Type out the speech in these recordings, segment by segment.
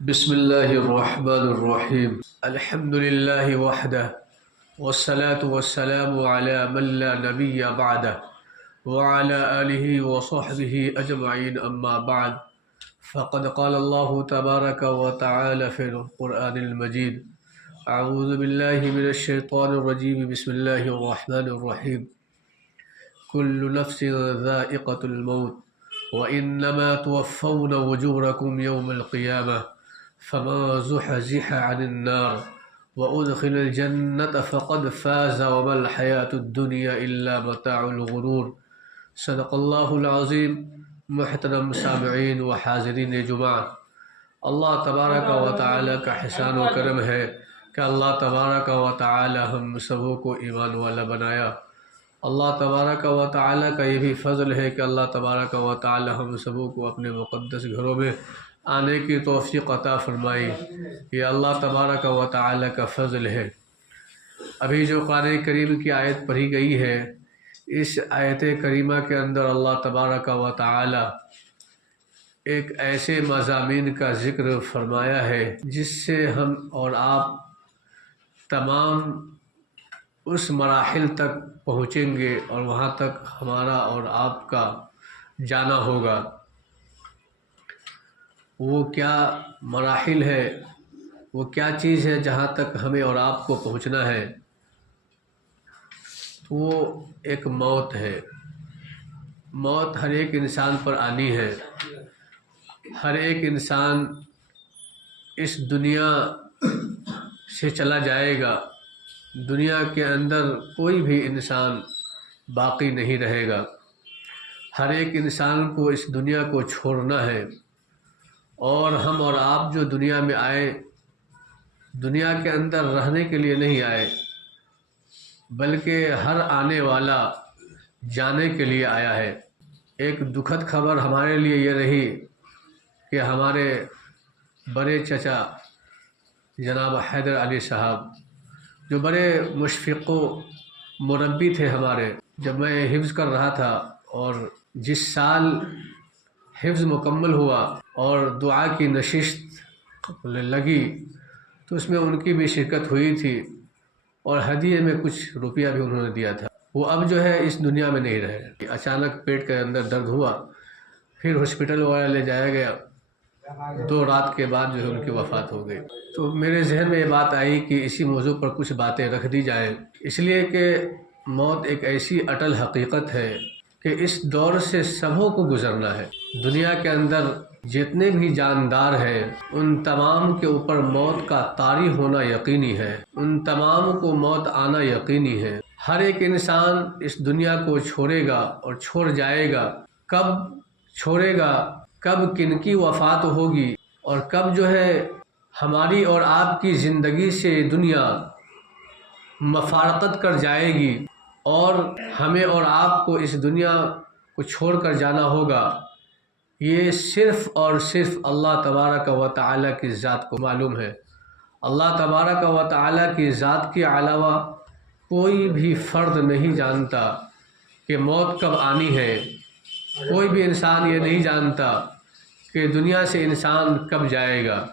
بسم اللہ الرحمن الرحیم الحمد للہ وحدہ والصلاة والسلام علی من لا نبی بعدہ وعلی آلہ وصحبہ اجمعین اما بعد فقد قال اللہ تبارک وتعالی فی القرآن المجید اعوذ باللہ من الشیطان الرجیم بسم اللہ الرحمن الرحیم کل نفس ذائقۃ الموت وإنما توفون أجوركم يوم القيامة فما زحزح عن النار وأدخل الجنة فقد فاز وما الحياة الدنيا إلا متاع الغرور صدق اللہ العظیم۔ محترم سامعین و حاضرین جمعہ، اللہ تبارک و تعالی کا احسان و کرم ہے کہ اللہ تبارک و تعالی ہم سبوں کو ایمان والا بنایا۔ اللہ تبارک و تعالی کا یہ بھی فضل ہے کہ اللہ تبارک و تعالی ہم سبوں کو اپنے مقدس گھروں میں آنے کی توفیق عطا فرمائی۔ یہ اللہ تبارک و تعالی کا فضل ہے۔ ابھی جو قرآن کریم کی آیت پڑھی گئی ہے، اس آیت کریمہ کے اندر اللہ تبارک و تعالی ایک ایسے مضامین کا ذکر فرمایا ہے جس سے ہم اور آپ تمام اس مراحل تک پہنچیں گے اور وہاں تک ہمارا اور آپ کا جانا ہوگا۔ وہ کیا مراحل ہے، وہ کیا چیز ہے جہاں تک ہمیں اور آپ کو پہنچنا ہے؟ وہ ایک موت ہے۔ موت ہر ایک انسان پر آنی ہے۔ ہر ایک انسان اس دنیا سے چلا جائے گا۔ دنیا کے اندر کوئی بھی انسان باقی نہیں رہے گا۔ ہر ایک انسان کو اس دنیا کو چھوڑنا ہے، اور ہم اور آپ جو دنیا میں آئے، دنیا کے اندر رہنے کے لیے نہیں آئے، بلکہ ہر آنے والا جانے کے لیے آیا ہے۔ ایک دکھد خبر ہمارے لیے یہ رہی کہ ہمارے بڑے چچا جناب حیدر علی صاحب، جو بڑے مشفق و مربی تھے ہمارے، جب میں حفظ کر رہا تھا اور جس سال حفظ مکمل ہوا اور دعا کی نشست لگی تو اس میں ان کی بھی شرکت ہوئی تھی، اور ہدیے میں کچھ روپیہ بھی انہوں نے دیا تھا۔ وہ اب جو ہے اس دنیا میں نہیں رہے۔ اچانک پیٹ کے اندر درد ہوا، پھر ہاسپٹل وغیرہ لے جایا گیا، 2 رات کے بعد جو ہے ان کی وفات ہو گئی۔ تو میرے ذہن میں یہ بات آئی کہ اسی موضوع پر کچھ باتیں رکھ دی جائیں، اس لیے کہ موت ایک ایسی اٹل حقیقت ہے کہ اس دور سے سبوں کو گزرنا ہے۔ دنیا کے اندر جتنے بھی جاندار ہیں ان تمام کے اوپر موت کا طاری ہونا یقینی ہے، ان تمام کو موت آنا یقینی ہے۔ ہر ایک انسان اس دنیا کو چھوڑے گا اور چھوڑ جائے گا۔ کب چھوڑے گا، کب کن کی وفات ہوگی، اور کب جو ہے ہماری اور آپ کی زندگی سے دنیا مفارقت کر جائے گی اور ہمیں اور آپ کو اس دنیا کو چھوڑ کر جانا ہوگا، یہ صرف اور صرف اللہ تبارک و تعالی کی ذات کو معلوم ہے۔ اللہ تبارک و تعالی کی ذات کے علاوہ کوئی بھی فرد نہیں جانتا کہ موت کب آنی ہے۔ کوئی بھی انسان یہ نہیں جانتا کہ دنیا سے انسان کب جائے گا۔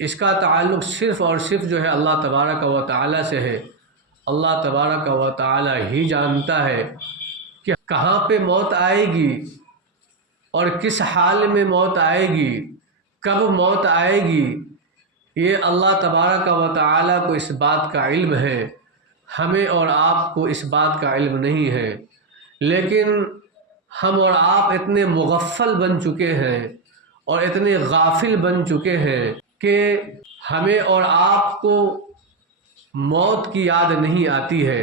اس کا تعلق صرف اور صرف جو ہے اللہ تبارک و تعالی سے ہے۔ اللہ تبارک و تعالی ہی جانتا ہے کہ کہاں پہ موت آئے گی اور کس حال میں موت آئے گی، کب موت آئے گی۔ یہ اللہ تبارک و تعالی کو اس بات کا علم ہے، ہمیں اور آپ کو اس بات کا علم نہیں ہے۔ لیکن ہم اور آپ اتنے مغفل بن چکے ہیں اور اتنے غافل بن چکے ہیں کہ ہمیں اور آپ کو موت کی یاد نہیں آتی ہے۔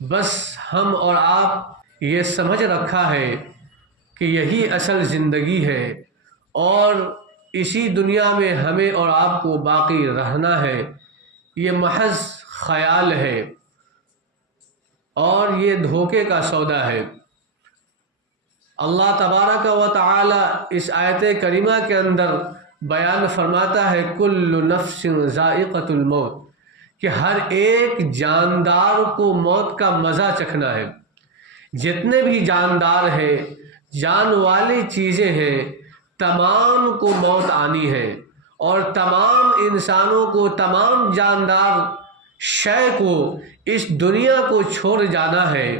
بس ہم اور آپ یہ سمجھ رکھا ہے کہ یہی اصل زندگی ہے اور اسی دنیا میں ہمیں اور آپ کو باقی رہنا ہے۔ یہ محض خیال ہے اور یہ دھوکے کا سودا ہے۔ اللہ تبارک و تعالی اس آیت کریمہ کے اندر بیان فرماتا ہے کل نفس ذائقۃ الموت، کہ ہر ایک جاندار کو موت کا مزہ چکھنا ہے۔ جتنے بھی جاندار ہیں، جان والی چیزیں ہیں، تمام کو موت آنی ہے۔ اور تمام انسانوں کو، تمام جاندار شے کو اس دنیا کو چھوڑ جانا ہے۔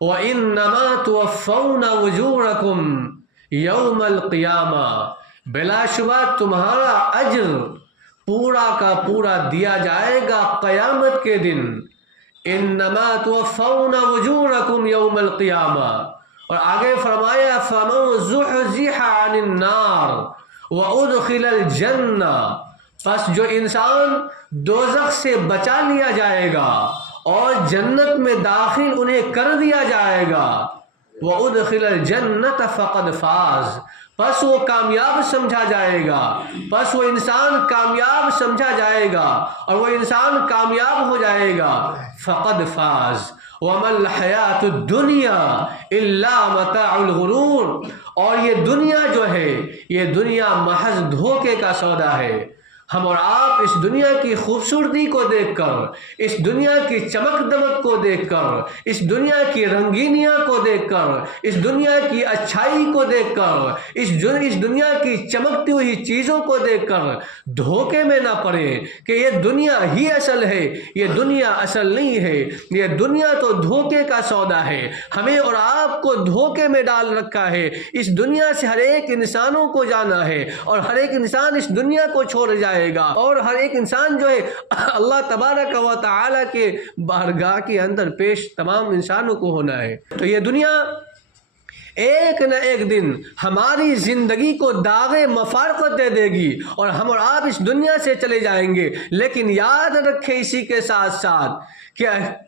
وَإِنَّمَا تُوَفَّوْنَ أُجُورَكُمْ يَوْمَ الْقِيَامَةِ، بلا شبہ تمہارا اجر پورا کا پورا دیا جائے گا قیامت کے دن۔ انما توفون اجورکم یوم القیامہ، اور آگے فرمایا فمن زحزح عن النار وادخل الجنہ، پس جو انسان دوزخ سے بچا لیا جائے گا اور جنت میں داخل انہیں کر دیا جائے گا، وادخل الجنہ فقد فاز، پس وہ کامیاب سمجھا جائے گا، پس وہ انسان کامیاب سمجھا جائے گا اور وہ انسان کامیاب ہو جائے گا۔ فقد فاز وما الحیات الدنیا الا متاع الغرور، اور یہ دنیا جو ہے، یہ دنیا محض دھوکے کا سودا ہے۔ ہم اور آپ اس دنیا کی خوبصورتی کو دیکھ کر، اس دنیا کی چمک دمک کو دیکھ کر، اس دنیا کی رنگینیاں کو دیکھ کر، اس دنیا کی اچھائی کو دیکھ کر، اس دنیا کی چمکتی ہوئی چیزوں کو دیکھ کر دھوکے میں نہ پڑیں کہ یہ دنیا ہی اصل ہے۔ یہ دنیا اصل نہیں ہے، یہ دنیا تو دھوکے کا سودا ہے۔ ہمیں اور آپ کو دھوکے میں ڈال رکھا ہے۔ اس دنیا سے ہر ایک انسانوں کو جانا ہے اور ہر ایک انسان اس دنیا کو چھوڑ جائے گا، اور ہر ایک انسان جو ہے اللہ تبارک و تعالی کے بارگاہ کے اندر پیش تمام انسانوں کو ہونا ہے۔ تو یہ دنیا ایک نہ ایک دن ہماری زندگی کو داغ مفارقت دے دے گی اور ہم اور آپ اس دنیا سے چلے جائیں گے۔ لیکن یاد رکھیں اسی کے ساتھ ساتھ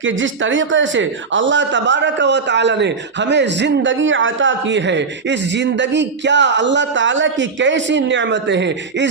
کہ جس طریقے سے اللہ تبارک و تعالی نے ہمیں زندگی عطا کی ہے، اس زندگی کیا اللہ تعالیٰ کی کیسی نعمتیں ہیں، اس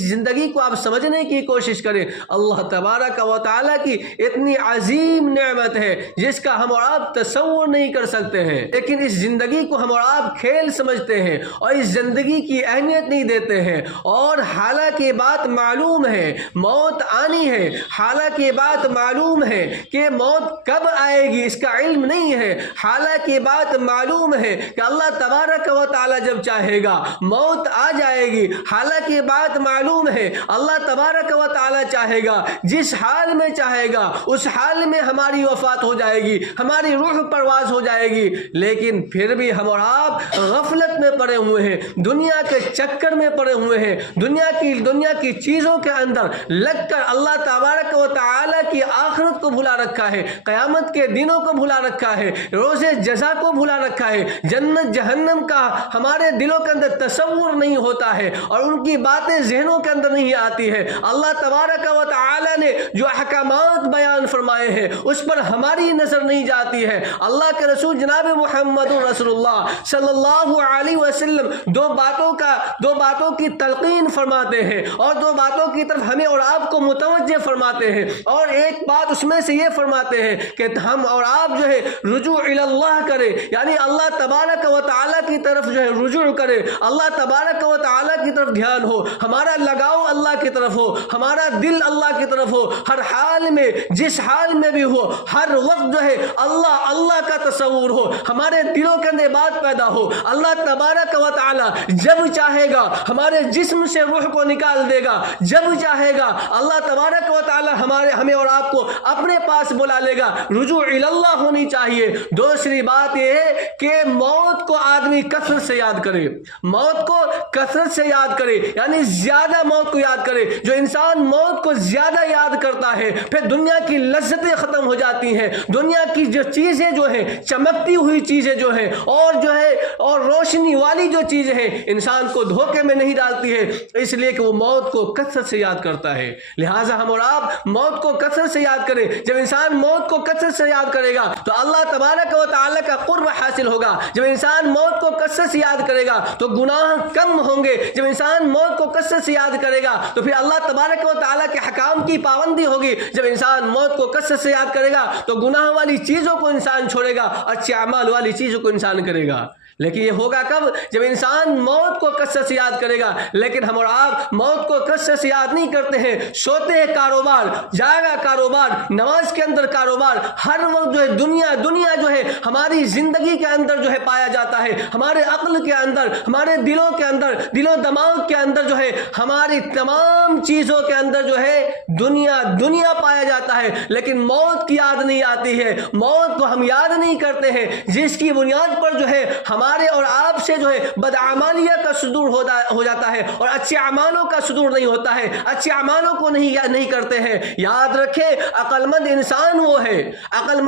زندگی کو آپ سمجھنے کی کوشش کریں۔ اللہ تبارک و تعالیٰ کی اتنی عظیم نعمت ہے جس کا ہم اور آپ تصور نہیں کر سکتے ہیں، لیکن اس زندگی کو ہم اور آپ کھیل سمجھتے ہیں اور اس زندگی کی اہمیت نہیں دیتے ہیں۔ اور حالانکہ بات معلوم ہے موت آنی ہے، حالانکہ بات معلوم ہے کہ موت کب آئے گی اس کا علم نہیں ہے، حالانکہ بات معلوم ہے کہ اللہ تبارک و تعالی جب چاہے گا موت آ جائے گی، حالانکہ بات معلوم ہے اللہ تبارک و تعالی چاہے گا جس حال میں چاہے گا اس حال میں ہماری وفات ہو جائے گی، ہماری روح پرواز ہو جائے گی۔ لیکن پھر بھی ہم اور آپ غفلت میں پڑے ہوئے ہیں، دنیا کے چکر میں پڑے ہوئے ہیں، دنیا کی چیزوں کے اندر لگ کر اللہ تبارک و تعالی کی آخرت کو بھلا رکھا ہے، قیامت کے دنوں کو بھلا رکھا ہے، روز جزا کو بھلا رکھا ہے، جنت جہنم کا ہمارے دلوں کے اندر تصور نہیں ہوتا ہے اور ان کی باتیں ذہنوں کے اندر نہیں آتی ہے۔ اللہ تبارک و تعالی نے جو احکامات بیان فرمائے ہیں اس پر ہماری نظر نہیں جاتی ہے۔ اللہ کے رسول جناب محمد رسول اللہ صلی اللہ علیہ وسلم دو باتوں کی تلقین فرماتے ہیں اور دو باتوں کی طرف ہمیں اور آپ کو متوجہ فرماتے ہیں، اور ایک بات اس میں سے یہ فرماتے ہیں کہ ہم اور آپ جو ہے رجوع اللہ کرے، یعنی اللہ تبارک و تعالی کی طرف جو ہے رجوع کرے، اللہ تبارک و تعالی کی طرف دھیان ہو، ہمارا لگاؤ اللہ کی طرف ہو، ہمارا دل اللہ کی طرف ہو، ہر حال میں جس حال میں بھی ہو ہر وقت جو ہے اللہ کا تصور ہو، ہمارے دلوں کے اندر بات پیدا ہو۔ اللہ تبارک و تعالی جب چاہے گا ہمارے جسم سے روح کو نکال دے گا، جب چاہے گا اللہ تبارک و تعالی ہمیں اور آپ کو اپنے پاس بلا لے گا۔ رجوع اللہ ہونی چاہیے۔ دوسری بات یہ ہے کہ موت کو آدمی کثرت سے یاد کرے، موت کو کثرت سے یاد کرے، یعنی زیادہ موت کو یاد کرے۔ جو انسان موت کو زیادہ یاد کرتا ہے پھر دنیا کی لذتیں ختم ہو جاتی ہیں، دنیا کی جو چیزیں جو ہیں چمکتی ہوئی چیزیں جو ہیں اور روشنی والی جو چیزیں ہیں انسان کو دھوکے میں نہیں ڈالتی ہے، اس لیے کہ وہ موت کو کثرت سے یاد کرتا ہے۔ لہٰذا ہم اور آپ موت کو کثرت سے یاد کریں۔ جب انسان موت کو کثرت سے یاد کرے گا تو اللہ تبارک و تعالی کا قرب حاصل ہوگا۔ جب انسان موت کو کثرت سے یاد کرے گا تو گناہ کم ہوں گے۔ جب انسان موت کو کثرت سے یاد کرے گا تو پھر اللہ تبارک و تعالی کے حکام کی پابندی ہوگی۔ جب انسان موت کو کثرت سے یاد کرے گا تو گناہ والی چیزوں کو انسان چھوڑے گا، اچھے اعمال والی چیزوں کو انسان کرے گا۔ لیکن یہ ہوگا کب؟ جب انسان موت کو کثرت سے یاد کرے گا. لیکن ہم اور آپ موت کو کثرت سے یاد نہیں کرتے ہیں. سوتے ہیں کاروبار، جاگا کاروبار، نماز کے اندر کاروبار، ہر وقت جو ہے دنیا جو ہے ہماری زندگی کے اندر جو ہے پایا جاتا ہے. ہمارے عقل کے اندر، ہمارے دلوں کے اندر، دل و دماغ کے اندر جو ہے ہماری تمام چیزوں کے اندر جو ہے دنیا پایا جاتا ہے. لیکن موت کی یاد نہیں آتی ہے، موت کو ہم یاد نہیں کرتے ہیں، جس کی بنیاد پر جو ہے ہمارے اور آپ سے جو ہے بدعمالیہ کا صدور ہو جاتا ہے اور اچھے اعمالوں کا صدور نہیں ہوتا ہے. اچھے اعمالوں کو نہیں کرتے ہیں. یاد رکھے عقل مند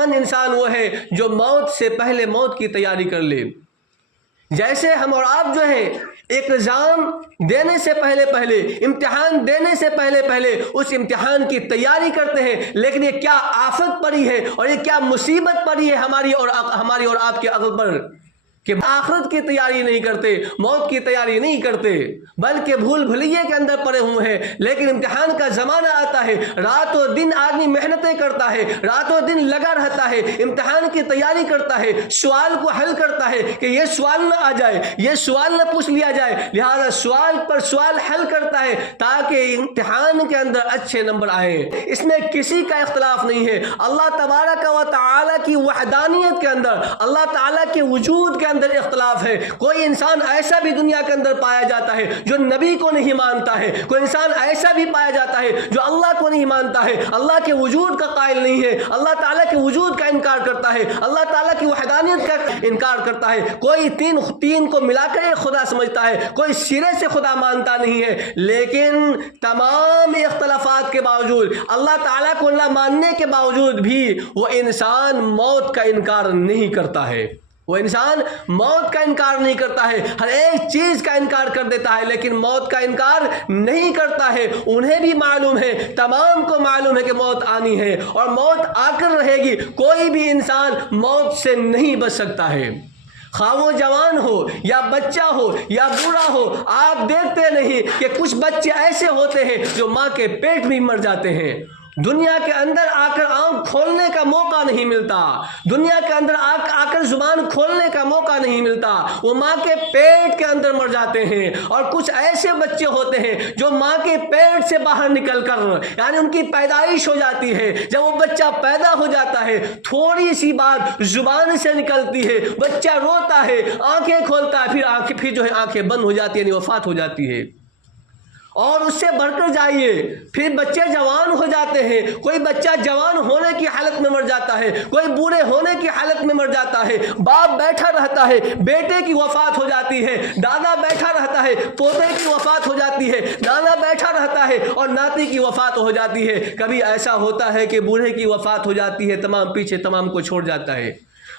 انسان وہ ہے جو موت سے پہلے موت کی تیاری کر لے. جیسے ہم اور آپ جو ہے ایگزام دینے سے پہلے امتحان دینے سے پہلے اس امتحان کی تیاری کرتے ہیں. لیکن یہ کیا آفت پڑی ہے اور یہ کیا مصیبت پڑی ہے ہماری اور آپ کے عقل پر کہ آخرت کی تیاری نہیں کرتے، موت کی تیاری نہیں کرتے، بلکہ بھول بھلیے کے اندر پڑے ہوئے ہیں. لیکن امتحان کا زمانہ آتا ہے، رات و دن آدمی محنتیں کرتا ہے، رات و دن لگا رہتا ہے، امتحان کی تیاری کرتا ہے، سوال کو حل کرتا ہے کہ یہ سوال نہ آ جائے، یہ سوال نہ پوچھ لیا جائے، لہذا سوال پر سوال حل کرتا ہے تاکہ امتحان کے اندر اچھے نمبر آئے. اس میں کسی کا اختلاف نہیں ہے. اللہ تبارک و تعالی کی وحدانیت کے اندر، اللہ تعالی کے وجود کے اندر اختلاف ہے. کوئی انسان ایسا بھی دنیا کے اندر پایا جاتا ہے جو نبی کو نہیں مانتا ہے. کوئی انسان ایسا بھی پایا جاتا ہے جو اللہ کو نہیں مانتا ہے، اللہ کے وجود کا قائل نہیں ہے، اللہ تعالیٰ کے وجود کا انکار کرتا ہے، اللہ تعالیٰ کی وحدانیت کا انکار کرتا ہے. کوئی تین کو ملا کر ایک خدا سمجھتا ہے، کوئی سرے سے خدا مانتا نہیں ہے. لیکن تمام اختلافات کے باوجود، اللہ تعالیٰ کو نہ ماننے کے باوجود بھی وہ انسان موت کا انکار نہیں کرتا ہے. وہ انسان موت کا انکار نہیں کرتا ہے، ہر ایک چیز کا انکار کر دیتا ہے، لیکن موت کا انکار نہیں کرتا ہے. انہیں بھی معلوم ہے، تمام کو معلوم ہے کہ موت آنی ہے اور موت آ کر رہے گی. کوئی بھی انسان موت سے نہیں بچ سکتا ہے، خواہ وہ جوان ہو یا بچہ ہو یا بوڑھا ہو. آپ دیکھتے نہیں کہ کچھ بچے ایسے ہوتے ہیں جو ماں کے پیٹ میں مر جاتے ہیں. دنیا کے اندر آ کر آنکھ کھولنے کا موقع نہیں ملتا، دنیا کے اندر آ کر زبان کھولنے کا موقع نہیں ملتا، وہ ماں کے پیٹ کے اندر مر جاتے ہیں. اور کچھ ایسے بچے ہوتے ہیں جو ماں کے پیٹ سے باہر نکل کر، یعنی ان کی پیدائش ہو جاتی ہے، جب وہ بچہ پیدا ہو جاتا ہے تھوڑی سی بات زبان سے نکلتی ہے، بچہ روتا ہے، آنکھیں کھولتا ہے، پھر جو ہے آنکھیں بند ہو جاتی ہے، یعنی وفات ہو جاتی ہے. اور اس سے بڑھ کر جائیے، پھر بچے جوان ہو جاتے ہیں. کوئی بچہ جوان ہونے کی حالت میں مر جاتا ہے، کوئی بوڑھے ہونے کی حالت میں مر جاتا ہے. باپ بیٹھا رہتا ہے، بیٹے کی وفات ہو جاتی ہے. دادا بیٹھا رہتا ہے، پوتے کی وفات ہو جاتی ہے. نانا بیٹھا رہتا ہے اور ناتی کی وفات ہو جاتی ہے. کبھی ایسا ہوتا ہے کہ بوڑھے کی وفات ہو جاتی ہے، تمام پیچھے تمام کو چھوڑ جاتا ہے.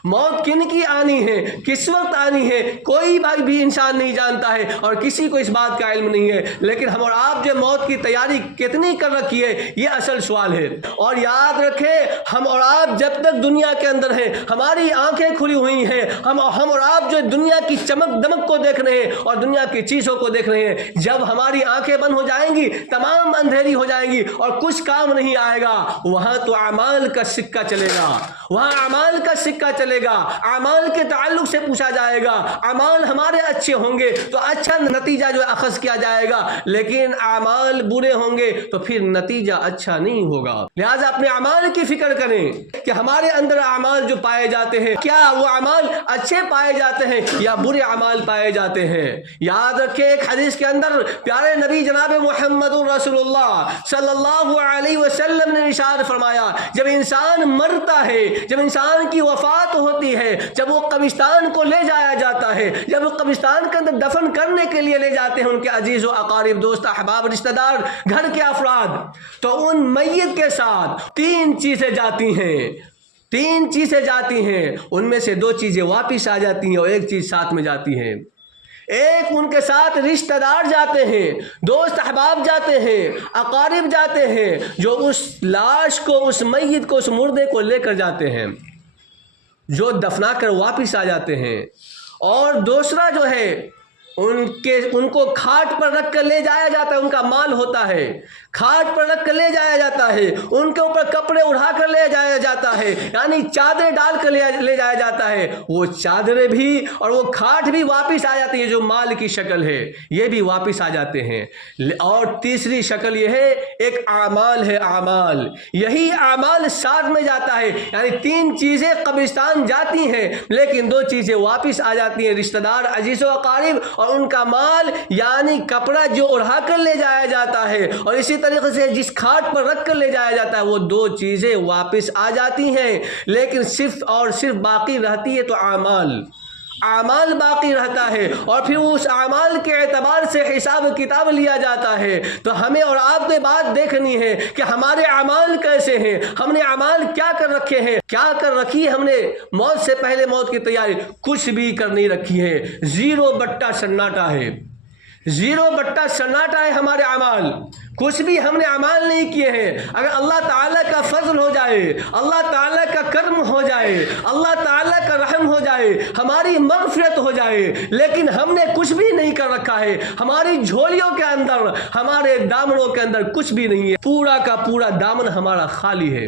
موت کن کی آنی ہے، کس وقت آنی ہے، کوئی بھی انسان نہیں جانتا ہے اور کسی کو اس بات کا علم نہیں ہے. لیکن ہم اور آپ جو موت کی تیاری کتنی کر رکھی ہے، یہ اصل سوال ہے. اور یاد رکھیں، ہم اور آپ جب تک دنیا کے اندر ہیں، ہماری آنکھیں کھلی ہوئی ہیں، ہم اور آپ جو دنیا کی چمک دمک کو دیکھ رہے ہیں اور دنیا کی چیزوں کو دیکھ رہے ہیں. جب ہماری آنکھیں بند ہو جائیں گی، تمام اندھیری ہو جائیں گی اور کچھ کام نہیں آئے گا. وہاں تو اعمال کا سکہ چلے گا، وہاں اعمال کا سکہ چلے گا. اعمال کے تعلق سے پوچھا جائے گا. اعمال ہمارے اچھے ہوں گے تو اچھا نتیجہ جو اخذ کیا جائے گا، لیکن اعمال برے ہوں گے تو پھر نتیجہ اچھا نہیں ہوگا. لہذا اپنے اعمال کی فکر کریں کہ ہمارے اندر اعمال جو پائے جاتے ہیں، کیا وہ اعمال اچھے پائے جاتے ہیں یا برے اعمال پائے جاتے ہیں. یاد رکھیں، ایک حدیث کے اندر پیارے نبی جناب محمد رسول اللہ صلی اللہ علیہ وسلم نے ارشاد فرمایا، جب انسان مرتا ہے، جب انسان کی وفات ہوتی ہے، جب وہ قبرستان کو لے جایا جاتا ہے، جب وہ قبرستان کے اندر دفن کرنے کے لیے لے جاتے ہیں ان کے عزیز و اقارب، دوست احباب، رشتہ دار، گھر کے افراد، تو ان میت کے ساتھ تین چیزیں جاتی ہیں. ان میں سے دو چیزیں واپس آ جاتی ہیں اور ایک چیز ساتھ میں جاتی ہے. ایک ان کے ساتھ رشتہ دار جاتے ہیں، دوست احباب جاتے ہیں، اقارب جاتے ہیں، جو اس لاش کو، اس میت کو، اس مردے کو لے کر جاتے ہیں، جو دفنا کر واپس آ جاتے ہیں. اور دوسرا جو ہے ان کو کھاٹ پر رکھ کر لے جایا جاتا ہے، ان کا مال ہوتا ہے، کھاٹ پر رکھ کر لے جایا جاتا ہے، ان کے اوپر کپڑے اڑا کر لے جایا جاتا ہے، یعنی چادریں ڈال کر لے جایا جاتا ہے، وہ چادریں بھی اور وہ کھاٹ بھی واپس آ جاتی ہے، جو مال کی شکل ہے یہ بھی واپس آ جاتے ہیں۔ اور تیسری شکل یہ ہے، ایک اعمال ہے، اعمال، یہی اعمال ساتھ میں جاتا ہے، یعنی 3 چیزیں قبرستان جاتی ہیں لیکن 2 چیزیں واپس آ جاتی ہیں، رشتہ دار، عزیز و اقارب اور ان کا مال، یعنی کپڑا جو اڑا کر لے جایا جاتا ہے، اور اسی طریقے سے جس کھاٹ پر رکھ کر لے جایا جاتا ہے، وہ 2 چیزیں واپس آ جاتی ہیں، لیکن صرف اور صرف باقی رہتی ہے تو اعمال باقی رہتا ہے، اور پھر اس اعمال کے اعتبار سے حساب کتاب لیا جاتا ہے۔ تو ہمیں اور آپ کو بات دیکھنی ہے کہ ہمارے اعمال کیسے ہیں، ہم نے اعمال کیا کر رکھے ہیں، کیا کر رکھی ہے ہم نے موت سے پہلے، موت کی تیاری کچھ بھی کر نہیں رکھی ہے، 0 سناٹا ہے، 0 سناٹا ہے ہمارے اعمال، کچھ بھی ہم نے اعمال نہیں کیے ہیں۔ اگر اللہ تعالیٰ کا فضل ہو جائے، اللہ تعالیٰ کا کرم ہو جائے، اللہ تعالیٰ کا رحم ہو جائے، ہماری مغفرت ہو جائے، لیکن ہم نے کچھ بھی نہیں کر رکھا ہے، ہماری جھولیوں کے اندر، ہمارے دامنوں کے اندر کچھ بھی نہیں ہے، پورا کا پورا دامن ہمارا خالی ہے،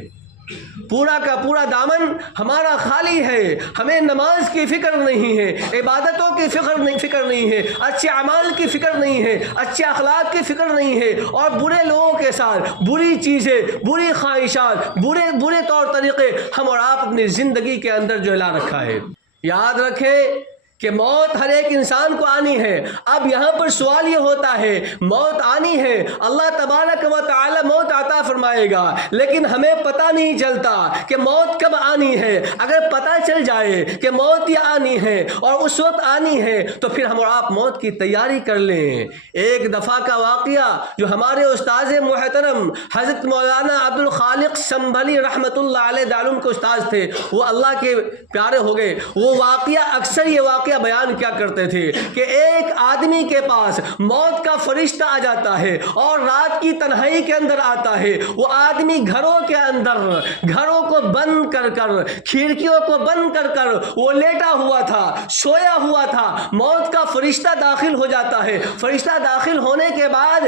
پورا کا پورا دامن ہمارا خالی ہے، ہمیں نماز کی فکر نہیں ہے، عبادتوں کی فکر نہیں ہے، اچھے اعمال کی فکر نہیں ہے، اچھے اخلاق کی فکر نہیں ہے، اور برے لوگوں کے ساتھ بری چیزیں، بری خواہشات، برے طور طریقے ہم اور آپ اپنی زندگی کے اندر جو لا رکھا ہے۔ یاد رکھیں کہ موت ہر ایک انسان کو آنی ہے۔ اب یہاں پر سوال یہ ہوتا ہے، موت آنی ہے، اللہ تبارک و تعالی موت عطا فرمائے گا، لیکن ہمیں پتہ نہیں چلتا کہ موت کب آنی ہے۔ اگر پتہ چل جائے کہ موت یہ آنی ہے اور اس وقت آنی ہے تو پھر ہم اور آپ موت کی تیاری کر لیں۔ ایک دفعہ کا واقعہ جو ہمارے استاذ محترم حضرت مولانا عبد الخالق سنبھلی رحمۃ اللہ علیہ دارالعلوم کے استاذ تھے، وہ اللہ کے پیارے ہو گئے، وہ واقعہ اکثر یہ واقعہ بیان کیا کرتے تھے کہ ایک آدمی کے پاس موت کا فرشتہ آ جاتا ہے اور رات کی تنہائی کے اندر آتا ہے، وہ آدمی گھروں کے اندر، گھروں کو بند کر کر، کھڑکیوں کو بند کر کر وہ لیٹا ہوا تھا، سویا ہوا تھا، موت کا فرشتہ داخل ہو جاتا ہے۔ فرشتہ داخل ہونے کے بعد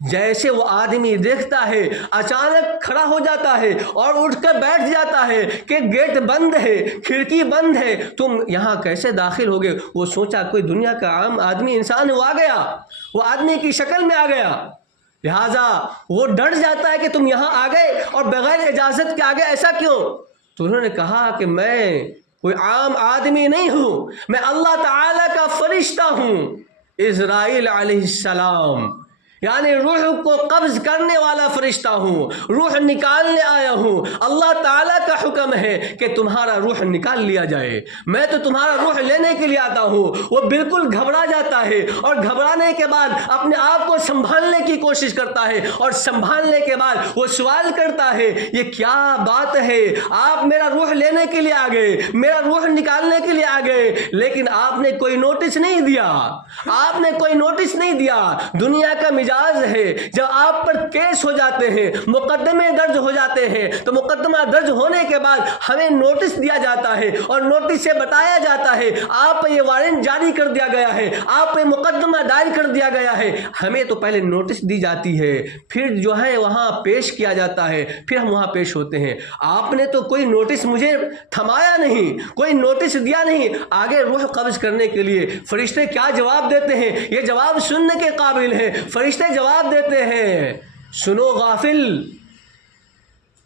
جیسے وہ آدمی دیکھتا ہے، اچانک کھڑا ہو جاتا ہے اور اٹھ کر بیٹھ جاتا ہے کہ گیٹ بند ہے، کھڑکی بند ہے، تم یہاں کیسے داخل ہو گئے؟ وہ سوچا کوئی دنیا کا عام آدمی انسان وہ آ گیا، وہ آدمی کی شکل میں آ گیا، لہذا وہ ڈر جاتا ہے کہ تم یہاں آ گئے اور بغیر اجازت کے آ گئے، ایسا کیوں؟ تو انہوں نے کہا کہ میں کوئی عام آدمی نہیں ہوں، میں اللہ تعالی کا فرشتہ ہوں، اسرائیل علیہ السلام، یعنی روح کو قبض کرنے والا فرشتہ ہوں، روح نکالنے آیا ہوں۔ اللہ تعالیٰ کا حکم ہے کہ تمہارا روح نکال لیا جائے، میں تو تمہارا روح لینے کے لیے آتا ہوں۔ وہ بالکل گھبرا جاتا ہے اور گھبرانے کے بعد اپنے آپ کو سنبھالنے کی کوشش کرتا ہے، اور سنبھالنے کے بعد وہ سوال کرتا ہے، یہ کیا بات ہے، آپ میرا روح لینے کے لیے آ گئے، میرا روح نکالنے کے لیے آ گئے، لیکن آپ نے کوئی نوٹس نہیں دیا، آپ نے کوئی نوٹس نہیں دیا۔ دنیا کا مزاج ہے، جب آپ پر کیس ہو جاتے ہیں، مقدمے درج ہو جاتے ہیں، تو مقدمہ درج ہونے کے بعد ہمیں نوٹس دیا جاتا ہے، اور نوٹس سے بتایا جاتا ہے آپ پر یہ وارنٹ جاری کر دیا گیا ہے، آپ پر مقدمہ دائر کر دیا گیا ہے۔ ہمیں تو پہلے نوٹس دی جاتی ہے، پھر جو ہے وہاں پیش کیا جاتا ہے، پھر ہم وہاں پیش ہوتے ہیں۔ آپ نے تو کوئی نوٹس مجھے تھمایا نہیں، کوئی نوٹس دیا نہیں آگے روح قبض کرنے کے لیے۔ فرشتے کیا جواب دیتے ہیں، یہ جواب سننے کے قابل ہے۔ فرشتے جواب دیتے ہیں، سنو غافل،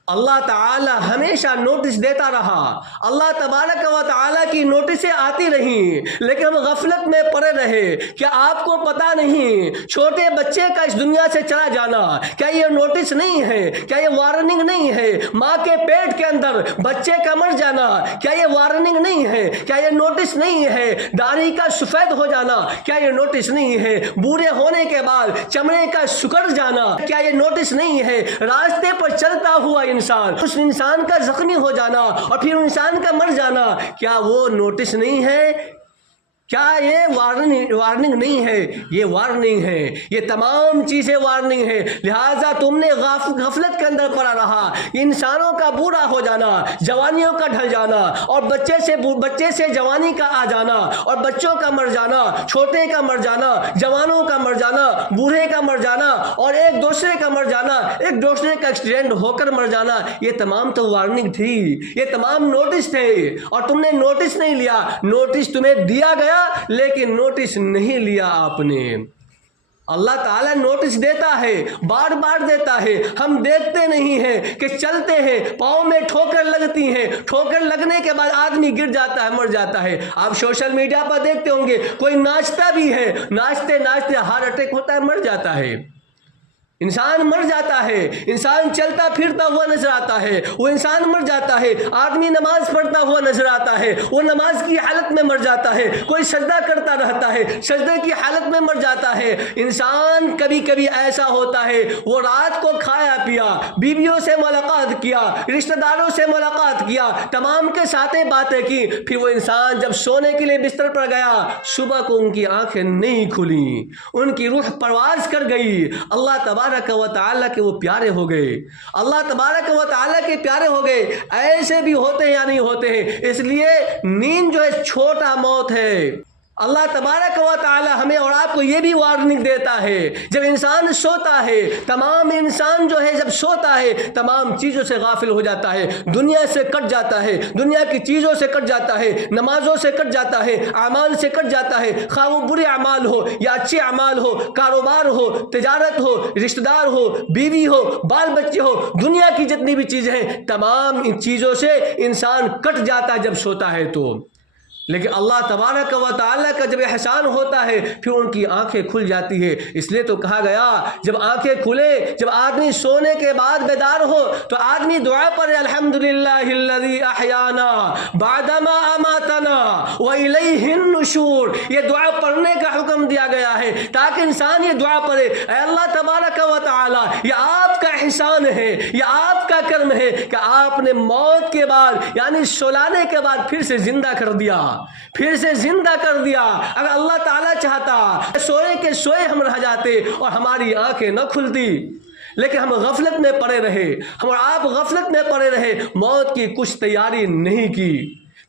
اللہ تعالی ہمیشہ نوٹس دیتا رہا، اللہ تبارک و تعالی کی نوٹسیں آتی رہیں، لیکن ہم غفلت میں پڑے رہے۔ کیا آپ کو پتا نہیں چھوٹے بچے کا اس دنیا سے چلا جانا کیا یہ نوٹس نہیں ہے؟ کیا یہ وارننگ نہیں ہے؟ ماں کے پیٹ کے اندر بچے کا مر جانا کیا یہ وارننگ نہیں ہے؟ کیا یہ نوٹس نہیں ہے؟ داڑھی کا سفید ہو جانا کیا یہ نوٹس نہیں ہے؟ بوڑھے ہونے کے بعد چمڑے کا سکڑ جانا کیا یہ نوٹس نہیں ہے؟ راستے پر چلتا ہوا انسان، اس انسان کا زخمی ہو جانا اور پھر انسان کا مر جانا، کیا وہ نوٹس نہیں ہے؟ کیا یہ وارننگ نہیں ہے؟ یہ وارننگ ہے، یہ تمام چیزیں وارننگ ہے۔ لہٰذا تم نے غفلت کے اندر پڑا رہا، انسانوں کا بوڑھا ہو جانا، جوانیوں کا ڈھل جانا، اور بچے سے جوانی کا آ جانا، اور بچوں کا مر جانا، چھوٹے کا مر جانا، جوانوں کا مر جانا، بوڑھے کا مر جانا، اور ایک دوسرے کا مر جانا، ایک دوسرے کا ایکسیڈنٹ ہو کر مر جانا، یہ تمام تو وارننگ تھی، یہ تمام نوٹس تھے، اور تم نے نوٹس نہیں لیا۔ نوٹس تمہیں دیا گیا لیکن نوٹس نہیں لیا آپ نے۔ اللہ تعالیٰ نوٹس دیتا ہے، بار بار دیتا ہے، ہم دیکھتے نہیں ہیں کہ چلتے ہیں پاؤں میں ٹھوکر لگتی ہیں، ٹھوکر لگنے کے بعد آدمی گر جاتا ہے، مر جاتا ہے۔ آپ سوشل میڈیا پر دیکھتے ہوں گے کوئی ناچتا بھی ہے، ناچتے ناچتے ہارٹ اٹیک ہوتا ہے، مر جاتا ہے، انسان مر جاتا ہے۔ انسان چلتا پھرتا ہوا نظر آتا ہے، وہ انسان مر جاتا ہے۔ آدمی نماز پڑھتا ہوا نظر آتا ہے، وہ نماز کی حالت میں مر جاتا ہے۔ کوئی سجدہ کرتا رہتا ہے، سجدے کی حالت میں مر جاتا ہے۔ انسان کبھی کبھی ایسا ہوتا ہے، وہ رات کو کھایا پیا، بیویوں سے ملاقات کیا، رشتہ داروں سے ملاقات کیا، تمام کے ساتھ باتیں کی، پھر وہ انسان جب سونے کے لیے بستر پر گیا، صبح کو ان کی آنکھیں نہیں کھلیں، ان کی روح پرواز کر گئی۔ اللہ تبارک و تعالیٰ کے وہ پیارے ہو گئے، اللہ تبارک و تعالیٰ کے پیارے ہو گئے۔ ایسے بھی ہوتے ہیں یا نہیں ہوتے ہیں؟ اس لیے نیند جو ہے چھوٹا موت ہے۔ اللہ تبارک و تعالی ہمیں اور آپ کو یہ بھی وارننگ دیتا ہے، جب انسان سوتا ہے، تمام انسان جو ہے جب سوتا ہے تمام چیزوں سے غافل ہو جاتا ہے، دنیا سے کٹ جاتا ہے، دنیا کی چیزوں سے کٹ جاتا ہے، نمازوں سے کٹ جاتا ہے، اعمال سے کٹ جاتا ہے، خواہ وہ برے اعمال ہو یا اچھے اعمال ہو، کاروبار ہو، تجارت ہو، رشتہ دار ہو، بیوی ہو، بال بچے ہو، دنیا کی جتنی بھی چیزیں ہیں تمام ان چیزوں سے انسان کٹ جاتا ہے جب سوتا ہے تو۔ لیکن اللہ تبارک و تعالیٰ کا جب احسان ہوتا ہے پھر ان کی آنکھیں کھل جاتی ہے۔ اس لیے تو کہا گیا جب آنکھیں کھلے، جب آدمی سونے کے بعد بیدار ہو تو آدمی دعا پڑھے، الحمدللہ الذی احیانا بعدما اماتنا والیہ النشور۔ یہ دعا پڑھنے کا حکم دیا گیا ہے تاکہ انسان یہ دعا پڑھے، اے اللہ تبارک و تعالیٰ یہ آپ کا احسان ہے، یہ آپ کا کرم ہے کہ آپ نے موت کے بعد یعنی سلانے کے بعد پھر سے زندہ کر دیا، پھر سے زندہ کر دیا۔ اگر اللہ تعالیٰ چاہتا سوئے کے سوئے ہم رہ جاتے اور ہماری آنکھیں نہ کھلتی، لیکن ہم غفلت میں پڑے رہے، ہم اور آپ غفلت میں پڑے رہے، موت کی کچھ تیاری نہیں کی۔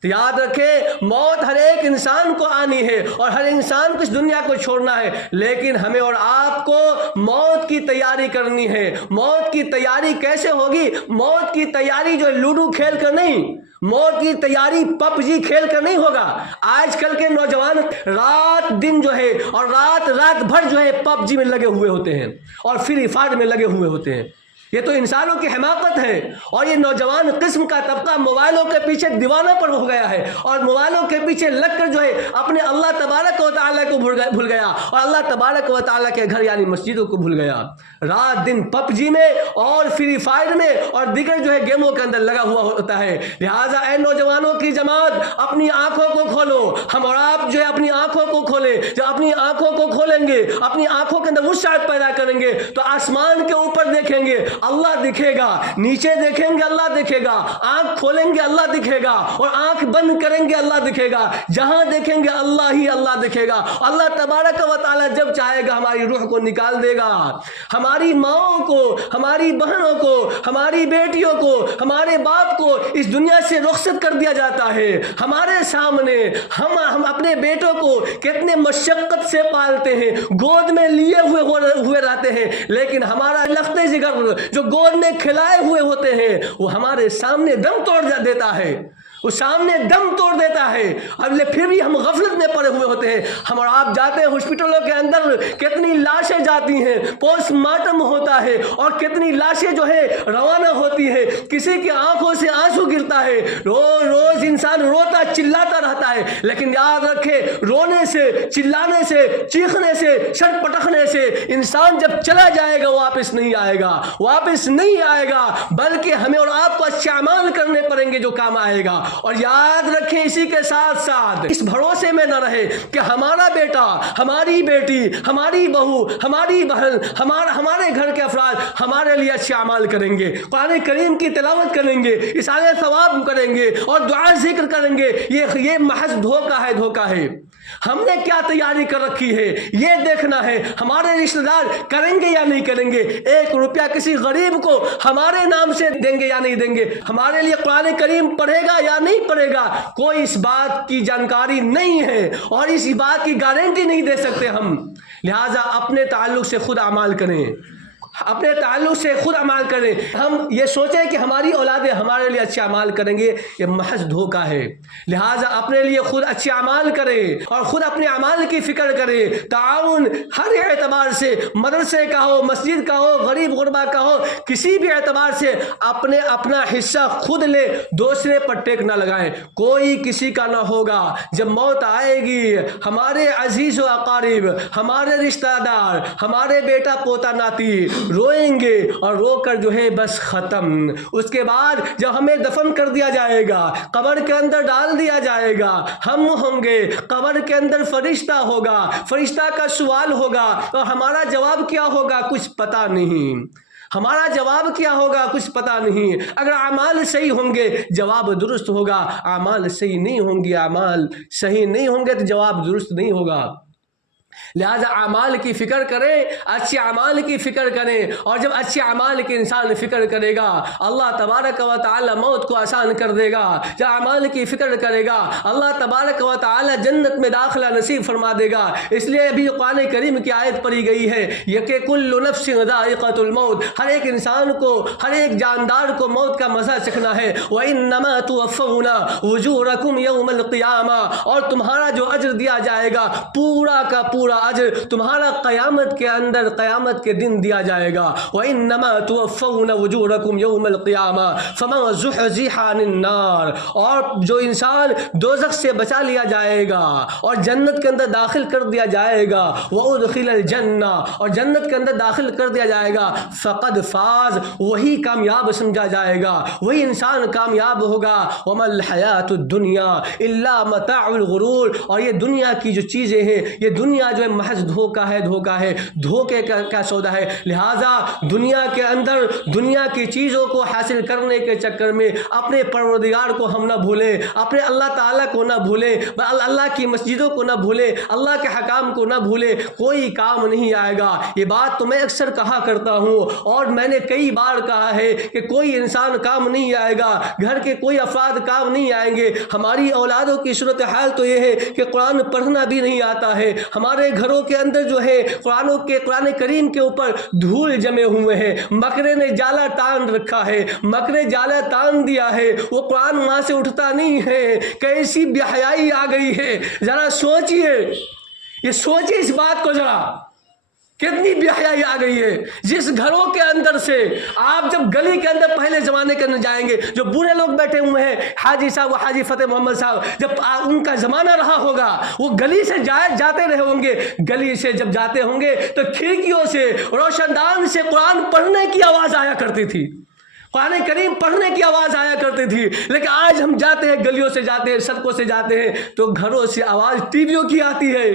تو یاد رکھیں موت ہر ایک انسان کو آنی ہے اور ہر انسان کو اس دنیا کو چھوڑنا ہے، لیکن ہمیں اور آپ کو موت کی تیاری کرنی ہے۔ موت کی تیاری کیسے ہوگی؟ موت کی تیاری جو لوڈو کھیل کر نہیں، موت کی تیاری پب جی کھیل کر نہیں ہوگا۔ آج کل کے نوجوان رات دن جو ہے اور رات بھر جو ہے پب جی میں لگے ہوئے ہوتے ہیں اور فری فائر میں لگے ہوئے ہوتے ہیں۔ یہ تو انسانوں کی حماقت ہے، اور یہ نوجوان قسم کا طبقہ موبائلوں کے پیچھے دیوانہ پر ہو گیا ہے، اور موبائلوں کے پیچھے لگ کر جو ہے اپنے اللہ تبارک و تعالیٰ کو بھول گیا اور اللہ تبارک و تعالیٰ کے گھر یعنی مسجدوں کو بھول گیا۔ رات دن پب جی میں اور فری فائر میں اور دیگر جو ہے گیموں کے اندر لگا ہوا ہوتا ہے۔ لہٰذا اے نوجوانوں کی جماعت اپنی آنکھوں کو کھولو، ہم اور آپ جو ہے اپنی آنکھوں کو کھولیں۔ جب اپنی آنکھوں کو کھولیں گے، اپنی آنکھوں کے اندر وسعت پیدا کریں گے تو آسمان کے اوپر دیکھیں گے اللہ دکھے گا، نیچے دیکھیں گے اللہ دکھے گا، آنکھ کھولیں گے اللہ دکھے گا اور آنکھ بند کریں گے اللہ دکھے گا، جہاں دیکھیں گے اللہ ہی اللہ دکھے گا۔ اللہ تبارک و تعالیٰ جب چاہے گا ہماری روح کو نکال دے گا، ہماری ماؤں کو، ہماری بہنوں کو، ہماری بیٹیوں کو، ہمارے باپ کو اس دنیا سے رخصت کر دیا جاتا ہے۔ ہمارے سامنے ہم اپنے بیٹوں کو کتنے مشقت سے پالتے ہیں، گود میں لیے ہوئے رہتے ہیں، لیکن ہمارا لخت جگر جو گود میں کھلائے ہوئے ہوتے ہیں وہ ہمارے سامنے دم توڑ دیتا ہے، وہ سامنے دم توڑ دیتا ہے، اور پھر بھی ہم غفلت میں پڑے ہوئے ہوتے ہیں۔ ہم اور آپ جاتے ہیں ہاسپٹلوں کے اندر، کتنی لاشیں جاتی ہیں، پوسٹ مارٹم ہوتا ہے اور کتنی لاشیں جو ہے روانہ ہوتی ہے، کسی کی آنکھوں سے آنسو گرتا ہے، روز انسان روتا چلاتا رہتا ہے، لیکن یاد رکھے رونے سے، چلانے سے، چیخنے سے، چھٹ پٹکنے سے انسان جب چلا جائے گا واپس نہیں آئے گا، واپس نہیں آئے گا، بلکہ ہمیں اور آپ کو اچھے اعمال کرنے پڑیں گے جو کام آئے گا۔ اور یاد رکھیں اسی کے ساتھ ساتھ اس بھروسے میں نہ رہے کہ ہمارا بیٹا، ہماری بیٹی، ہماری بہو، ہماری بہن، ہمارے گھر کے افراد ہمارے لیے اچھے اعمال کریں گے، قرآن کریم کی تلاوت کریں گے، اصالہ ثواب کریں گے اور دعا ذکر کریں گے۔ یہ محض دھوکہ ہے، دھوکہ ہے۔ ہم نے کیا تیاری کر رکھی ہے یہ دیکھنا ہے. ہمارے رشتہ دار کریں گے یا نہیں کریں گے؟ 1 روپیہ کسی غریب کو ہمارے نام سے دیں گے یا نہیں دیں گے؟ ہمارے لیے قرآن کریم پڑھے گا یا نہیں پڑھے گا؟ کوئی اس بات کی جانکاری نہیں ہے اور اس بات کی گارنٹی نہیں دے سکتے ہم. لہٰذا اپنے تعلق سے خود اعمال کریں، اپنے تعلق سے خود اعمال کریں. ہم یہ سوچیں کہ ہماری اولادیں ہمارے لیے اچھے اعمال کریں گے، یہ محض دھوکہ ہے. لہٰذا اپنے لیے خود اچھے اعمال کریں اور خود اپنے اعمال کی فکر کریں. تعاون ہر اعتبار سے، مدرسے کا ہو، مسجد کا ہو، غریب غربا کا ہو، کسی بھی اعتبار سے اپنا حصہ خود لے، دوسرے پر ٹیک نہ لگائیں. کوئی کسی کا نہ ہوگا. جب موت آئے گی ہمارے عزیز و اقارب، ہمارے رشتہ دار، ہمارے بیٹا پوتا ناتی روئیں گے اور رو کر جو ہے بس ختم. اس کے بعد جب ہمیں دفن کر دیا جائے گا، قبر کے اندر ڈال دیا جائے گا، ہم ہوں گے، قبر کے اندر فرشتہ ہوگا، فرشتہ کا سوال ہوگا اور ہمارا جواب کیا ہوگا کچھ پتہ نہیں. ہمارا جواب کیا ہوگا کچھ پتہ نہیں. اگر اعمال صحیح ہوں گے جواب درست ہوگا، اعمال صحیح نہیں ہوں گے، اعمال صحیح نہیں ہوں گے تو جواب درست نہیں ہوگا. لہذا اعمال کی فکر کریں، اچھے اعمال کی فکر کریں، اور جب اچھے اعمال کی انسان فکر کرے گا اللہ تبارک و تعالی موت کو آسان کر دے گا. جب اعمال کی فکر کرے گا اللہ تبارک و تعالی جنت میں داخلہ نصیب فرما دے گا. اس لیے ابھی قرآن کریم کی آیت پڑھی گئی ہے کہ کل نفس ذائقۃ الموت، ہر ایک انسان کو، ہر ایک جاندار کو موت کا مزہ چکھنا ہے. وَإِنَّمَا تُوَفَّوْنَ أُجُورَكُمْ يَوْمَ الْقِيَامَةِ، اور تمہارا جو اجر دیا جائے گا پورا کا پورا اجر تمہارا قیامت کے اندر، قیامت کے دن دیا جائے گا. وَإِنَّمَا تُوَفَّوْنَ أُجُورَكُمْ يَوْمَ الْقِيَامَةِ فَمَنْ زُحْزِحَ عَنِ النَّارِ، اور جو انسان دوزخ سے بچا لیا جائے گا اور جنت کے اندر داخل کر دیا جائے گا، وَأُدْخِلَ الْجَنَّةِ، اور جنت کے اندر داخل کر دیا جائے گا، فَقَدْ فَاز، وہی کامیاب سمجھا جائے گا، وہی انسان کامیاب ہوگا. وَمَا الْحَيَاةُ الدُّنْيَا إِلَّا مَتَاعُ الْغُرُورِ، اور یہ دنیا کی جو چیزیں ہیں، یہ دنیا جو ہے محض دھوکہ ہے، دھوکہ ہے، دھوکے کا سودا ہے. لہٰذا دنیا کے اندر دنیا کی چیزوں کو حاصل کرنے کے چکر میں اپنے پروردگار کو ہم نہ بھولیں، اپنے اللہ تعالیٰ کو نہ بھولیں، اللہ کی مسجدوں کو نہ بھولیں، اللہ کے حکام کو نہ بھولیں. کوئی کام نہیں آئے گا. یہ بات تو میں اکثر کہا کرتا ہوں اور میں نے کئی بار کہا ہے کہ کوئی انسان کام نہیں آئے گا، گھر کے کوئی افراد کام نہیں آئیں گے. ہماری اولادوں کی صورتحال تو یہ ہے کہ قرآن پڑھنا بھی نہیں آتا ہے. ہمارے گھروں کے اندر جو ہے قرآن کریم کے اوپر دھول جمے ہوئے ہیں. مکرے نے جالا تان رکھا ہے، مکرے جالا تان دیا ہے، وہ قرآن وہاں سے اٹھتا نہیں ہے. کیسی بے حیائی آ گئی ہے، ذرا سوچئے، یہ سوچئے اس بات کو ذرا، کتنی بے حیائی آ گئی ہے. جس گھروں کے اندر سے آپ جب گلی کے اندر پہلے زمانے کے اندر جائیں گے، جو بوڑھے لوگ بیٹھے ہوئے ہیں، حاجی صاحب و حاجی فتح محمد صاحب، جب ان کا زمانہ رہا ہوگا وہ گلی سے جاتے رہے ہوں گے. گلی سے جب جاتے ہوں گے تو کھڑکیوں سے، روشن دان سے قرآن پڑھنے کی آواز آیا کرتی تھی، قرآن کریم پڑھنے کی آواز آیا کرتی تھی. لیکن آج ہم جاتے ہیں، گلیوں سے جاتے ہیں، سڑکوں سے جاتے ہیں تو گھروں سے آواز ٹی ویوں کی آتی ہے،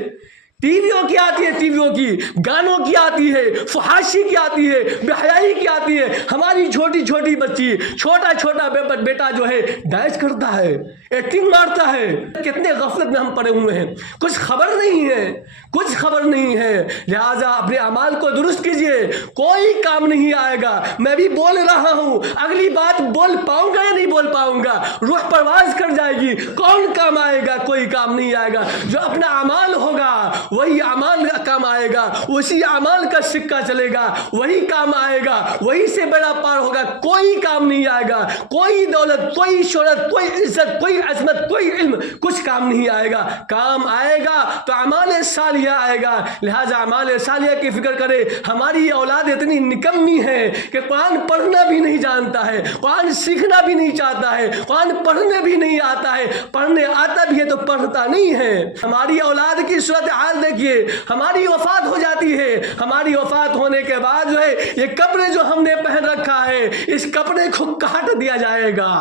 ٹی ویوں کی آتی ہے، ٹی ویوں کی، گانوں کی آتی ہے، فحاشی کی آتی ہے، بے حیائی کی آتی ہے. ہماری چھوٹی چھوٹی بچی، چھوٹا چھوٹا بیٹا جو ہے ڈانس کرتا ہے، ایکٹنگ مارتا ہے. کتنے غفلت میں ہم پڑے ہوئے ہیں، کچھ خبر نہیں ہے، کچھ خبر نہیں ہے. لہٰذا اپنے اعمال کو درست کیجئے. کوئی کام نہیں آئے گا. میں بھی بول رہا ہوں، اگلی بات بول پاؤں گا یا نہیں بول پاؤں گا، روح پرواز کر جائے گی. کون کام آئے گا؟ کوئی کام نہیں آئے گا. جو اپنا اعمال ہوگا وہی اعمال کا کام آئے گا، اسی اعمال کا سکہ چلے گا، وہی کام آئے گا، وہی سے بڑا پار ہوگا. کوئی کام نہیں آئے گا، کوئی دولت، کوئی شہرت، کوئی عزت، کوئی عظمت، کوئی علم، کچھ کام نہیں آئے گا. کام آئے گا تو اعمال صالحہ آئے گا. لہٰذا اعمال صالحہ کی فکر کرے. ہماری اولاد اتنی نکمی ہے کہ قرآن پڑھنا بھی نہیں جانتا ہے، قرآن سیکھنا بھی نہیں چاہتا ہے، قرآن پڑھنے بھی نہیں آتا ہے، پڑھنے آتا بھی ہے تو پڑھتا نہیں ہے. ہماری اولاد کی صورتحال دیکھیے، ہماری وفات ہو جاتی ہے، ہماری وفات ہونے کے بعد جو ہے یہ کپڑے جو ہم نے پہن رکھا ہے، اس کپڑے کو کاٹ دیا جائے گا،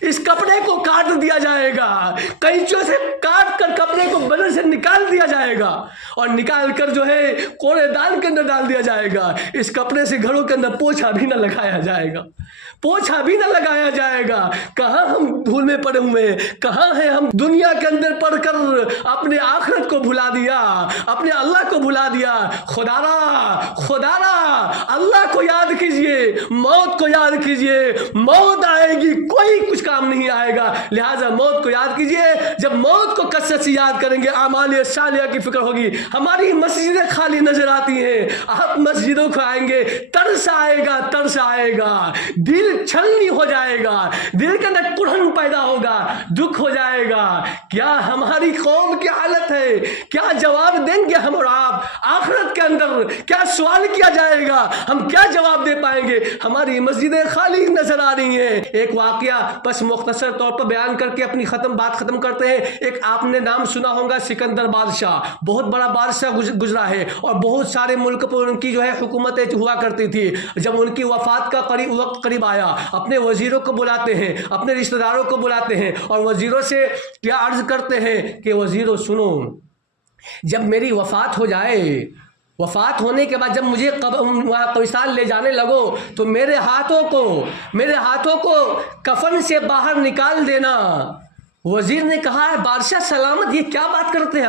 اس کپڑے کو کاٹ دیا جائے گا، قینچوں سے کاٹ کر کپڑے کو بدن سے نکال دیا جائے گا اور نکال کر جو ہے کوڑے دان کے اندر ڈال دیا جائے گا۔ اس کپڑے سے گھروں کے اندر پوچھا بھی نہ لگایا جائے گا، پوچھا بھی نہ لگایا جائے گا۔ کہاں ہم دھول میں پڑے ہوئے ہیں، کہاں ہیں ہم دنیا کے اندر پڑھ کر اپنے آخرت کو بھلا دیا، اپنے اللہ کو بھلا دیا۔ خدا را اللہ کو یاد کیجئے، موت کو یاد کیجئے، موت آئے گی کوئی کچھ کام نہیں آئے گا، لہٰذا موت کو یاد کیجئے۔ جب موت کو کثرت سے یاد کریں گے اعمال صالحہ کی فکر ہوگی۔ ہماری مسجدیں خالی نظر آتی ہیں، آپ مسجدوں کو آئیں گے ترس آئے گا، ترس آئے گا، دل چھلنی ہو جائے گا، دل کے اندر کڑھن پیدا ہوگا، دکھ ہو جائے گا۔ کیا ہماری قوم کی حالت ہے؟ کیا جواب دیں گے ہم اور آپ آخرت کے اندر؟ کیا سوال کیا جائے گا؟ ہم کیا جواب دے پائیں گے؟ ہماری مسجدیں خالی نظر آ رہی ہیں۔ ایک واقعہ بس مختصر طور پر بیان کر کے اپنی بات ختم کرتے ہیں۔ ایک آپ نے نام سنا ہوگا سکندر بادشاہ، بہت بڑا بادشاہ گزرا ہے اور بہت سارے ملک پر ان کی جو ہے حکومتیں ہوا کرتی تھی۔ جب ان کی وفات کا وقت قریب آیا، اپنے وزیروں کو بلاتے ہیں، اپنے رشتہ داروں کو بلاتے ہیں اور وزیروں سے کیا عرض کرتے ہیں کہ وزیروں سنو، جب میری وفات ہو جائے، وفات ہونے کے بعد جب مجھے قبرستان لے جانے لگو تو میرے ہاتھوں کو کفن سے باہر نکال دینا۔ وزیر نے کہا ہے بادشاہ سلامت، یہ کیا بات کرتے ہیں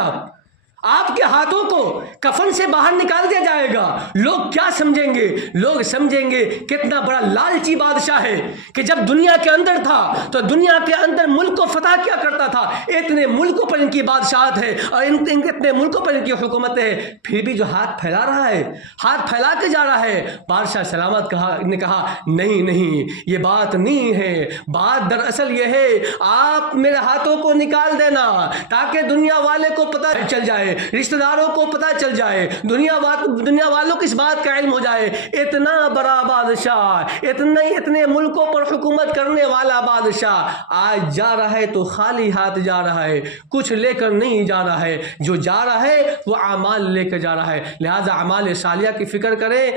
آپ کے ہاتھوں کو کفن سے باہر نکال دیا جائے گا؟ لوگ کیا سمجھیں گے؟ لوگ سمجھیں گے کتنا بڑا لالچی بادشاہ ہے کہ جب دنیا کے اندر تھا تو دنیا کے اندر ملک کو فتح کیا کرتا تھا، اتنے ملکوں پر ان کی بادشاہت ہے اور اتنے ملکوں پر ان کی حکومت ہے، پھر بھی جو ہاتھ پھیلا رہا ہے، ہاتھ پھیلا کے جا رہا ہے۔ بادشاہ سلامت نے کہا نہیں، یہ بات نہیں ہے، بات دراصل یہ ہے آپ میرے ہاتھوں کو نکال دینا تاکہ دنیا والے کو پتہ چل جائے، رشتہ داروں کو پتہ چل جائے، دنیا والوں کو اس بات کا علم ہو جائے۔ اتنا بڑا بادشاہ، اتنے ملکوں پر حکومت کرنے والا بادشاہ آج جا رہا ہے تو خالی ہاتھ جا رہا ہے، کچھ لے کر نہیں جا رہا ہے، جو جا رہا ہے وہ اعمال لے کر جا رہا ہے۔ لہذا اعمال صالحہ کی فکر کریں۔